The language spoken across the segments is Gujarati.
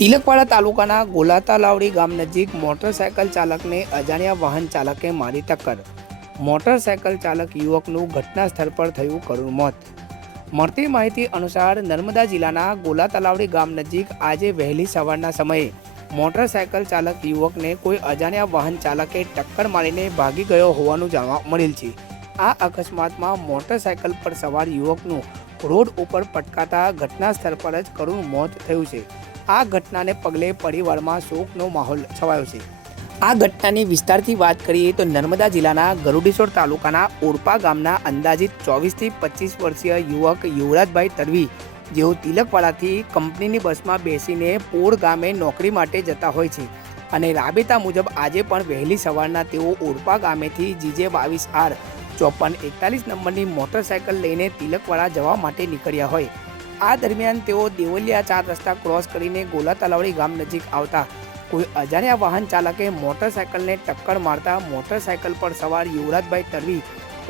તિલકવાડા તાલુકાના ગોલા તલાવડી ગામ નજીક મોટરસાયકલ ચાલકને અજાણ્યા વાહન ચાલકે મારી ટક્કર। મોટરસાયકલ ચાલક યુવકનું ઘટના સ્થળ પર થયું કરુણ મોત। મળતી માહિતી અનુસાર નર્મદા જિલ્લાના ગોલા તલાવડી ગામ નજીક આજે વહેલી સવારના સમયે મોટરસાયકલ ચાલક યુવકને કોઈ અજાણ્યા વાહન ચાલકે ટક્કર મારીને ભાગી ગયો હોવાનું જાણવા મળેલ છે। આ અકસ્માતમાં મોટરસાયકલ પર સવાર યુવકનું રોડ ઉપર પટકાતા ઘટના સ્થળ પર જ કરુણ મોત થયું છે। આ ઘટનાને પગલે પરિવારમાં શોકનો માહોલ છવાયો છે। આ ઘટનાની વિસ્તારથી વાત કરીએ તો નર્મદા જિલ્લાના ગરુડેશ્વર તાલુકાના ઓરપા ગામના અંદાજિત 24 થી 25 વર્ષીય યુવક યુવરાજભાઈ તડવી, જેઓ તિલકવાડાથી કંપનીની બસમાં બેસીને પોળ ગામે નોકરી માટે જતા હોય છે અને રાબેતા મુજબ આજે પણ વહેલી સવારના તેઓ ઓરપા ગામેથી GJ22R 5441 નંબરની મોટરસાયકલ લઈને તિલકવાડા જવા માટે નીકળ્યા હોય। આ દરમિયાન તેઓ દેવલિયા 4 રસ્તા ક્રોસ કરીને ગોલા તલાવડી ગામ નજીક આવતા કોઈ અજાણ્યા વાહન ચાલકે મોટરસાયકલને ટક્કર મારતા મોટરસાયકલ પર સવાર યુવરાજભાઈ તડવી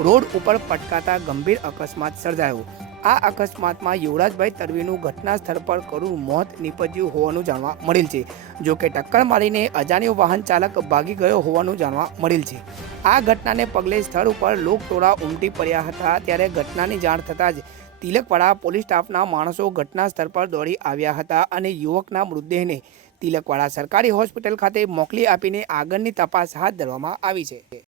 રોડ ઉપર પટકાતા ગંભીર અકસ્માત સર્જાયો। આ અકસ્માતમાં યુવરાજભાઈ તડવીનું ઘટના સ્થળ પર કરુણ મોત નીપજ્યું હોવાનું જાણવા મળેલ છે। જો કે ટક્કર મારીને અજાણ્યો વાહન ચાલક ભાગી ગયો હોવાનું જાણવા મળેલ છે। આ ઘટનાને પગલે સ્થળ ઉપર લોકટોળા ઉમટી પડ્યા હતા। ત્યારે ઘટનાની જાણ થતાં જ તિલકવાડા પોલીસ સ્ટાફના માણસો ઘટના સ્થળ પર દોડી આવ્યા હતા અને યુવકના મૃતદેહને તિલકવાડા સરકારી હોસ્પિટલ ખાતે મોકલી આપીને આગળની તપાસ હાથ ધરવામાં આવી છે।